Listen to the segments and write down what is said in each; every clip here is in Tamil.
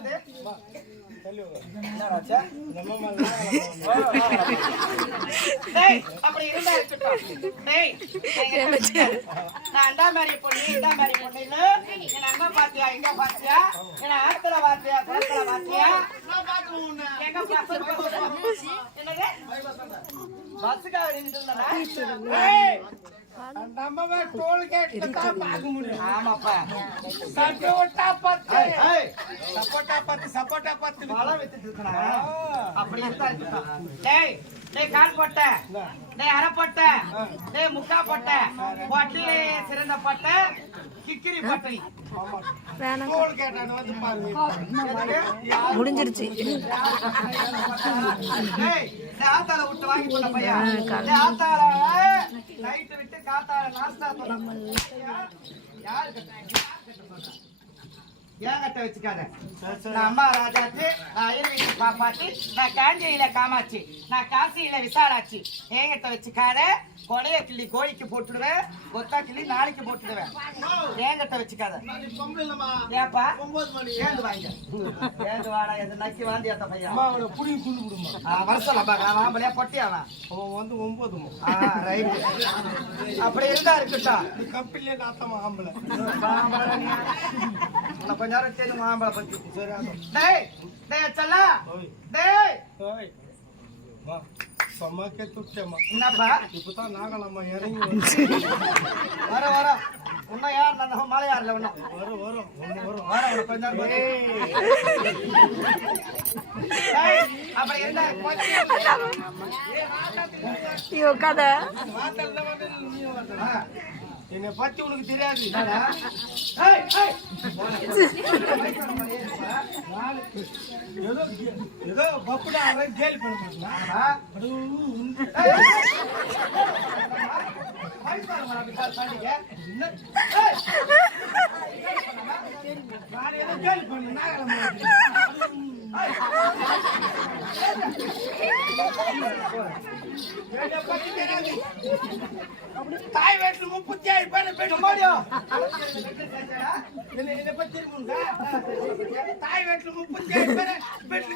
வருது அப்படி இருந்தா இருக்கட்டும். நான் அண்டா மாதிரி பொண்ணு இண்டா மாதிரி பொண்ணு என் அங்க பாத்தியா இங்க பாத்தியா என் ஆத்துல பாத்தியா குளத்துல பாத்தியா எங்க என்னது பஸ்ஸுக்காக நம்ம டோல் கேட்ல தான் பார்க்க முடியும். ஆமாப்பா சப்போட்டா பத்து பழம் வித்துட்டு இருக்கா அப்படி இருந்தா இருக்கட்டும். டேய் டேய் கால் போட்ட டேய் அரை போட்ட டேய் முக்கா போட்ட பொட்டிலே சிறந்த போட்ட கிக்கிரி போட்டை டோல் கேட்டானு வந்து பாருங்க முடிஞ்சிருச்சு. டேய் ஆத்தால விட்டு வாங்கி போன பையா டேய் ஆத்தால நைட் விட்டு காத்தால நாஸ்தா பண்ண யார் கட்ட ஏன் கட்ட வச்சுக்காத. நான் அம்மா ராஜாச்சு, நான் ஐயர்வீட்டு காப்பாத்தி, நான் காஞ்சியில காமாச்சு, நான் காசியில விசாலாச்சு. ஏங்கிட்ட வச்சுக்காத. கொலைய கிள்ளி கோழிக்கு போட்டுடுவேன், கொத்தா கிள்ளி நாளைக்கு போட்டுடுவேன். ஏங்கிட்ட வச்சுக்காத. ஏப்பா ஏந்து வாங்க ஏந்து வாடா எது நக்கி வாந்தி ஏத்த பையன் புடி துண்டு விடுமா வருஷம் வாம்பலையா பொட்டியாவா அவன் வந்து 9 அப்படி இருந்தா இருக்கட்டும். கப்பிலே நாத்தமா ஆம்பளை கொஞ்ச நேரம் தெரியும் மாம்பழம் பத்தி. டேய் டேய் செல்லா டேய் சமாக்கே துச்சமா என்னப்பா இப்பதான் நாகலம்மா இறங்கி வர வர இன்னும் யார் நம்ம மலையாறுல இன்னும் வரும் வர வர கொஞ்ச நேரம் அப்படி இருந்தா ஐயோ கதை என்னை பத்தி உனக்கு தெரியாது. ஏதோ பப்புடா கேள்வி பண்ண கேள்வி பண்ண தாய் வீட்டுல 37 பேர் பெற்று முடியும். என்ன பத்தி தெரியுமா? தாய் வீட்டுல 37 பேர் பெற்று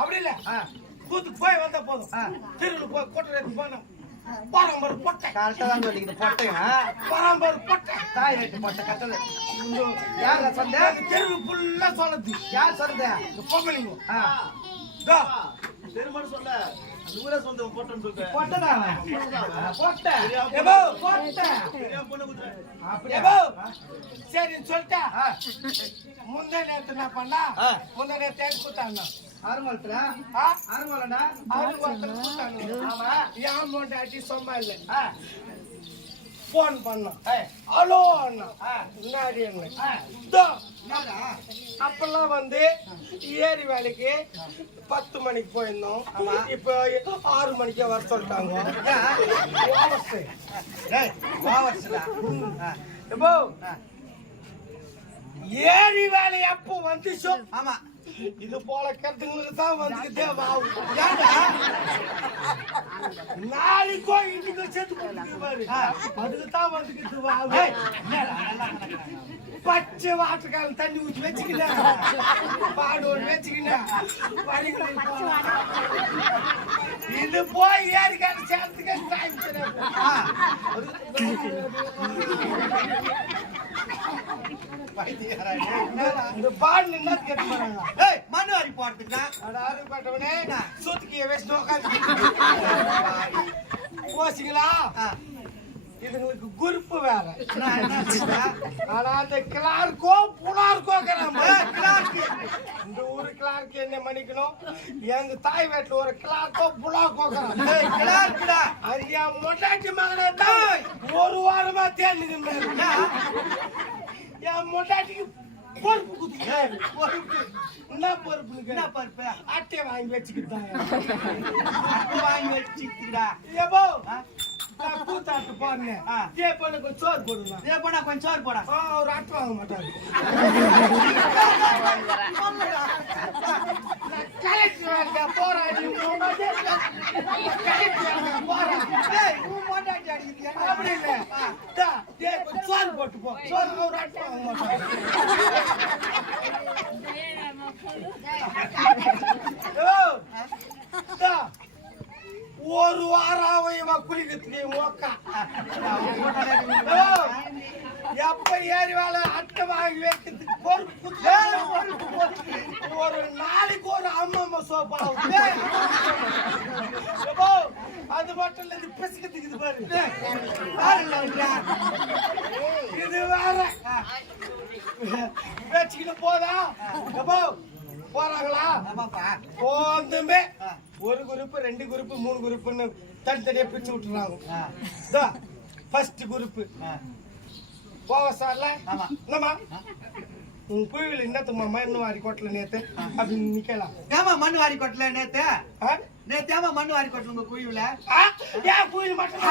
அப்படி இல்ல கூத்துக்கு போய் வந்தா போதும். திருவிழா போய் கொட்டை போனோம். பரம்பரை பொட்டை கரெக்டா தான் சொல்லிக்கிது பொட்டைங்க. பரம்பரை பொட்டை தாய் வீட்டு பொட்டை கட்டது யார சொந்த தெருவு ஃபுல்லா சொல்லுது. யார் சொல்லுது? பொங்கலிங்க பெருமாள் சொல்ல நூற சொந்த போட்டோன்னு சொல்ற பொட்டதான் பொட்டை எபோ பொட்டை பொண்ணு குத்துற அப்படியே சரி சொல்லிட்டா முந்தே நேரத்து என்ன பண்ணா முந்தே நேரத்து எனக்கு கூட்டாங்க ஆறுமலத்துல ஆறுமலடா கூட்டாங்க. ஆமா ஏன் மோட்டாட்டி சும்மா இல்லை போன் பண்ணோம். ஹலோ அண்ணா முன்னாடி அப்பெல்லாம் வந்து ஏரி வேலைக்கு 10 மணிக்கு போயிருந்தோம். இப்போ 6 மணிக்கே வர சொல்லிட்டாங்க. ஏரி வேலை எப்போ வந்துச்சோ ஆமா இது போல கருத்துங்களுக்கு தான் வந்துக்கிட்டே நாளைக்கோ இன்னைக்கோ சேர்த்து பாரு அதுக்கு தான் வந்துக்கிட்டு பச்சை வாட்டர்கால தண்ணி ஊற்றி வச்சுக்கிட்டேன் பாடு ஒன்று வச்சுக்கிட்டேன் இது போய் ஏரிக்கான சேர்த்துக்க இந்த பாடு என்ன கேட்டு போறாங்க மண்ணு வாரி போறதுக்கு பட்டவனே சூத்துக்கிய வச்சுட்டு உட்காந்து போச்சிங்களா இதுங்களுக்கு குருப்பு வேற. ஆனா அந்த கிளார்க்கோ புலார்க்கோ இந்த ஊரு கிளார்க்கு என்ன மன்னிக்கணும். எங்க தாய் வீட்டுல ஒரு கிளார்க்கோ புலார்க்கோ என் மொட்டாட்டி மகனை தான் 1 வாரமா தேர்ந்து என் மொட்டாட்டிக்கு பொறுப்பு குத்துக்கிறாரு. பொறுப்பு என்ன பொறுப்பு? அட்டை வாங்கி வச்சுக்கிட்டாங்க. வாங்கி வச்சுக்கிட்டா ஏப்போ கூத்தாட்டு பாருங்க. கொஞ்சம் சோறு போடுங்க. போடா கொஞ்சம் சோறு போடா. ஒரு அட்டை வாங்க மாட்டாரு. போராடி அப்படி இல்ல சோறு போட்டு போ சோறு ஒரு ஆட்டு வாங்க மாட்டாங்க ஒரு வாரம் இவன் குளிக்கிறதுக்கு மோக்கா எப்ப ஏறி வேலை அட்டை வாங்கி வைக்கிறதுக்கு பொறுப்பு ஒரு நாளைக்கு ஒரு அம்மா சோப்பா அது மட்டும் இல்ல இது பிசுக்கிறதுக்கு இது பாரு இது வேற வச்சுக்கிட்டு போதா போறாங்களா போந்துமே ஒரு குரூப் 2 குரூப் 3 குரூப்னு தனித்தனியா பிரிச்சு விட்டுறாங்க ஃபர்ஸ்ட் குரூப் போவ சார்ல என்னமா உன் கோயில் என்னத்துமா மண்ணு வாரி கொட்டல நேத்து அப்படின்னு நிக்கலாம் ஏமா மண்ணு வாரி கொட்டல நேத்து ஏமா மண்ணு வாரி கொட்டல உங்க கோயில ஏன் கோயில் மட்டும்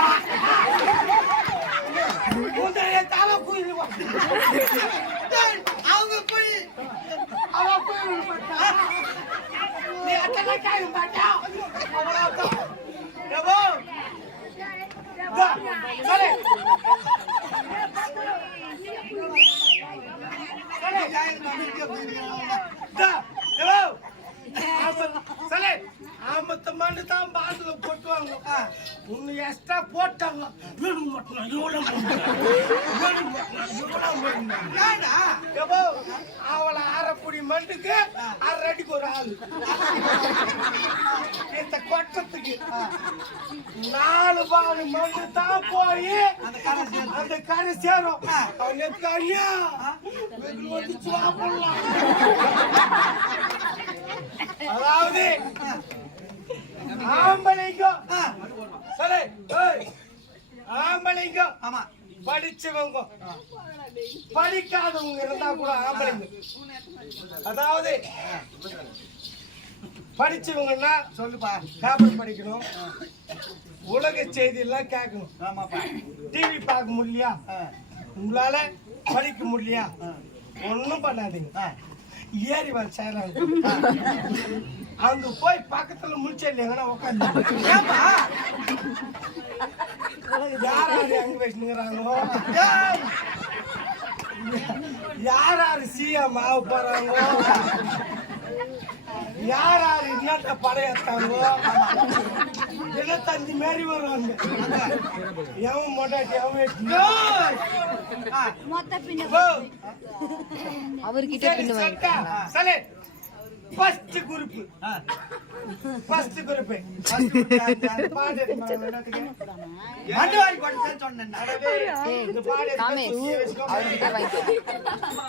தலை கோயில் அவங்க கோயில் அவன் கோயில் நீ அத்தனை காய் மாட்டா ஆமத்த மண்ணு தான் பாட்டில போட்டுவாங்க ஒன்னு எக்ஸ்ட்ரா போட்டாங்க வேணும் மட்டும் அவளை அரைப்பொடி மண்ணுக்கு 1/2 அடிக்கு ஒரு ஆளு இந்த கொட்டத்துக்கு 4 பாடு மண்ணு தான் போய் அந்த கரை சேரும் அவனுக்கு ஐயா வந்து சாப்பிடலாம் அதாவது ஆம்பளைக்கும் ஆம்பளைக்கும் ஆமா படிச்சவங்க படிக்காதவங்க இருந்தா கூட ஆம்பளைங்க அதாவது படிச்சவங்கன்னா சொல்லுப்பா பேப்பர் படிக்கணும் உலக செய்தி எல்லாம் கேட்கணும் ஆமாப்பா டிவி பார்க்க முடியலையா உங்களால படிக்க முடியலையா ஒன்னும் பண்ணாதீங்க ஏறி வர சேராங்க அங்க போய் பக்கத்துல முடிச்ச இல்லைங்கன்னா உட்காந்து யாராரு அங்க வச்சுங்கிறாங்களோ யாராரு சிஎம் ஆக போறாங்களோ யாராரு இன்னத்த படையத்தாங்களோ தினத்தந்தி மாரி வருவாங்க எவன் மொட்டாட்டி அவர்கிட்ட பின்னு சரி ஃபர்ஸ்ட் குரூப் மண்ணு வாரி கொட்டல சொன்னேன் இந்த பாடு அவர்கிட்ட வாங்கி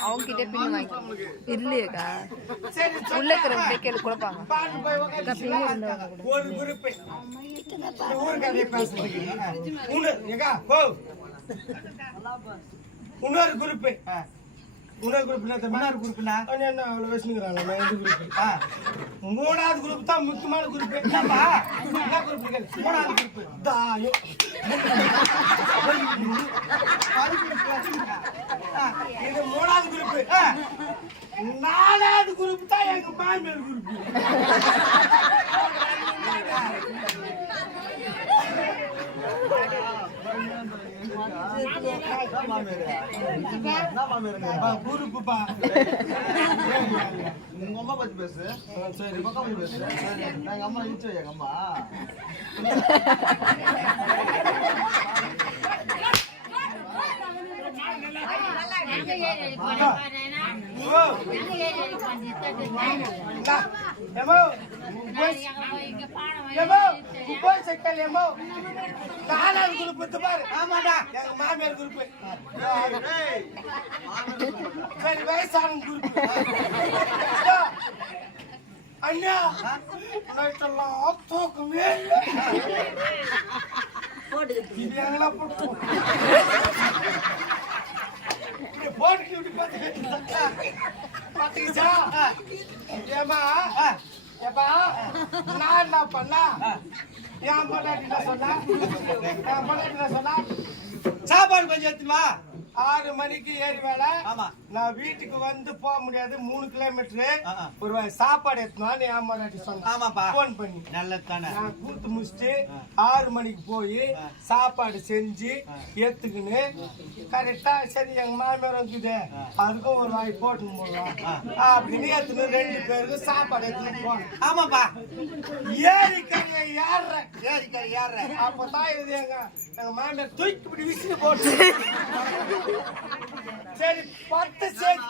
அவங்கிட்ட பின்னு வாங்கி இல்லையக்கா சரி உள்ள இருக்கிறவங்க கேள்வி கொடுப்பாங்க பாட்டு போய் ஒரு குரூப் ஊருக்கு அதே பேசுறதுக்கு இன்னொரு குரூப் இன்னொரு குரூப்னா என்ன அவ்வளவு வச்சுக்கிறாங்க மூணாவது குரூப் தான் முக்கியமான குரூப் என்னப்பா என்ன குரூப் 3வது குரூப் தாயம் இது 3வது குரூப் 4வது குரூப் தான் எங்க மாமியார் குரூப் குரூப்புப்பா உங்க அம்மா பத்தி பேசு சரி பக்கம் பேசு எங்க அம்மா இச்சு எங்க அம்மா மாமியார் குரூப் சரி வயசான குரூப் அண்ணா நைட்டெல்லாம் தூக்கமே இது எங்களா போட்டு போட்டு பாத்தீங்களா ஏமா ஏப்பா நான் என்ன பண்ணா என் பொண்டாட்டி சொன்னா சாப்பாடு கொஞ்சம் எடுத்துன்னு வா. 6 மணிக்கு ஏறி வேலை. ஆமா. நான் வீட்டுக்கு வந்து போக முடியாது, 3 கிலோமீட்டர். ஆ. ஒரு சாப்பாடு எடுத்துன்னு ஏமாறாட்டி சொன்னேன். ஆமாப்பா. போன் பண்ணி நல்லது தானே. நான் கூத்து முடிச்சுட்டு 6 மணிக்கு போய் சாப்பாடு செஞ்சு எடுத்துக்கின்னு கரெக்டா சரி எங்க மாமியார் இருக்குது அதுக்கும் ஒரு வாய் போட்டுன்னு போடலாம் அப்படின்னு எடுத்துன்னு 2 பேருக்கு சாப்பாடு எடுத்துன்னு போனேன். ஆமாப்பா. ஏரிக்கரையை ஏறுறேன். ஏறிக்காரி யாரு? அப்பதான் இது எங்க மாமியார் தூக்கி இப்படி விசிறி போட்டு சரி 10 சேக்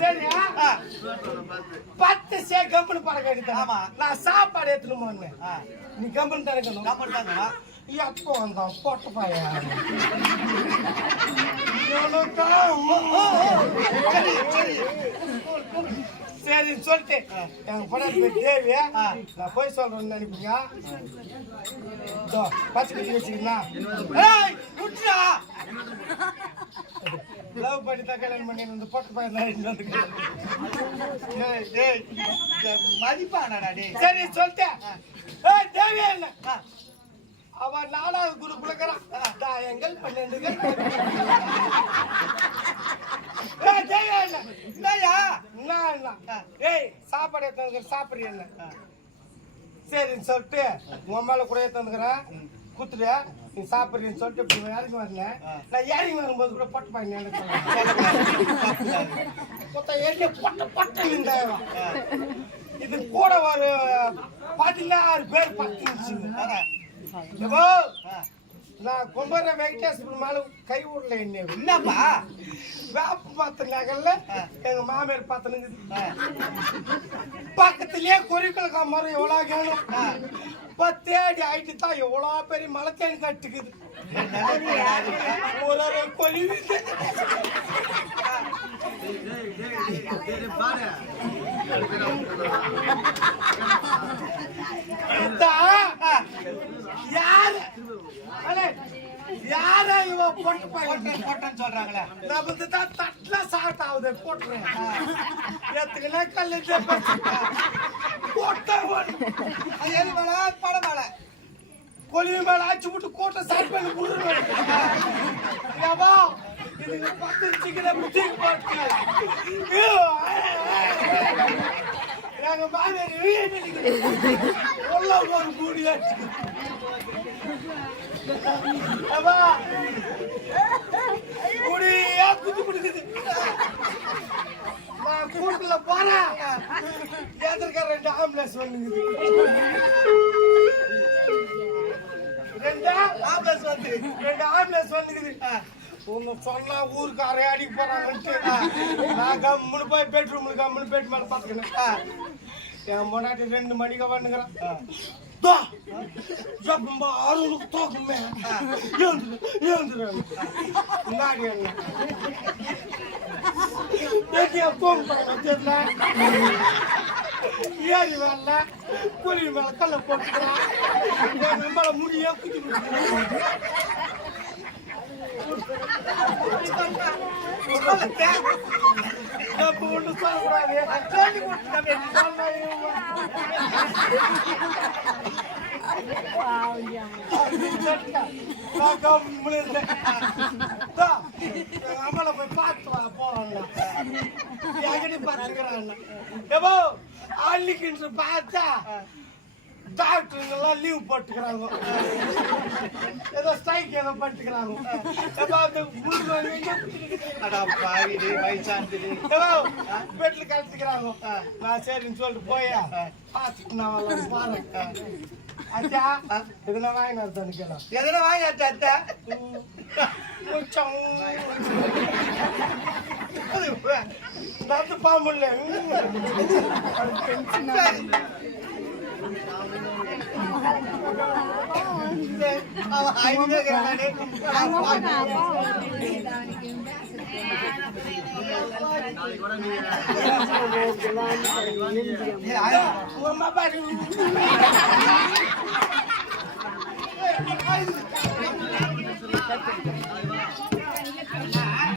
சரியா 10 சேக் கம்பெனி பறக்க எடுத்தேன். ஆமா. நான் சாப்பாடு எடுத்துன்னு போனேன். நீ கம்பெனி தரக்கணும். சாப்பாடு தாங்க. எப்போ வந்தான் போட்ட பையன் சரி சொல்லிட்டு எங்க படம் தேவியா நான் போய் சொல்றேன்னு நினைப்பீங்க. பச்சை கட்டி வச்சுக்கீங்களா லவ் பண்ணி தான் கல்யாணம் பண்ணி இந்த பொட்ட பையன் மதிப்பானடா டே. சரி சொல்லிட்டேன். தேவியா இல்ல அவன் 4வது குரூப்ல இருக்கிறான். எங்கள் 12 சாப்பாடு எடுத்து சாப்பிடுற என்ன சரின்னு சொல்லிட்டு உன் மேல கூட எடுத்துக்கிறேன் குத்துறியா நீ சாப்பிடுறேன்னு சொல்லிட்டு இப்படி இறங்கி வரல. நான் இறங்கி வரும்போது கூட பொட்ட பையன் பொட்ட இது கூட ஒரு 16 பேர் 10 நான் கும்பர வெங்கடேஸ்வரர் மேல கை விடல என்னப்பா வேப்ப பார்த்த நகல்ல எங்க மாமியார் பார்த்தனுங்க பக்கத்திலேயே குறிக்கலுக்கா மரம் எவ்வளவு கேணும் 10 அடி ஆயிட்டு தான் எவ்வளவு பெரிய மலை தேனி கட்டுக்குது ஒரு கொலிவு யார இவ பொட்டு போட்டேன்னு சொல்றாங்களே நம்ம தான் தட்டுல சாட் ஆகுது போட்டுறேன் எத்துக்குன்னா கல்லு போட்ட படம் மேல கொலிவு மேல ஆச்சு விட்டு கோட்டை சாட் பண்ணி கொடுத்துருவேன். இதுக்கு 10 சிக்கன தூக்கி போட்டு எங்க மாமியார் உள்ள ஒரு மூடியாச்சு முடியா குத்து குடுக்குது. நான் கூட்டுல போறேன் எதிர்க்க 2 ஆம்புலன்ஸ் வந்துங்குது. 2 ஆம்புலன்ஸ் வந்துக்குது. உங்க சொன்னா ஊருக்கு அடிக்க போறாங்கன்ட்டு நான் கம்முன்னு போய் பெட்ரூம்ல கம்முன்னு பெட் மேல பாத்துக்கணும். என் முன்னாடி 2 மணிக்கு வந்துக்கிறேன். ஆறுக்கு தோக்குமே ஏறி வரல குருவி மேல கல்ல போட்டுக்கிறான் முடிய குத்தி ஒண்ணு சொல்லக்கூடாது அம்மால போய் பார்த்து போறாங்க பார்த்துக்கிறாங்க அள்ளிக்கின்ற பார்த்தா டாக்டருங்கெல்லாம் லீவ் போட்டுக்கிறாங்க ஏதோ ஸ்ட்ரைக் ஏதோ பண்ணிக்கிறாங்க பெட்ல கழிச்சுக்கிறாங்க. நான் சரின்னு சொல்லிட்டு போயா பார்த்துட்டு நான் பாருங்க அச்சா எதுனா வாங்கி நினைக்கலாம் எதனா வாங்கி அத்தா நடந்து போக முடியல.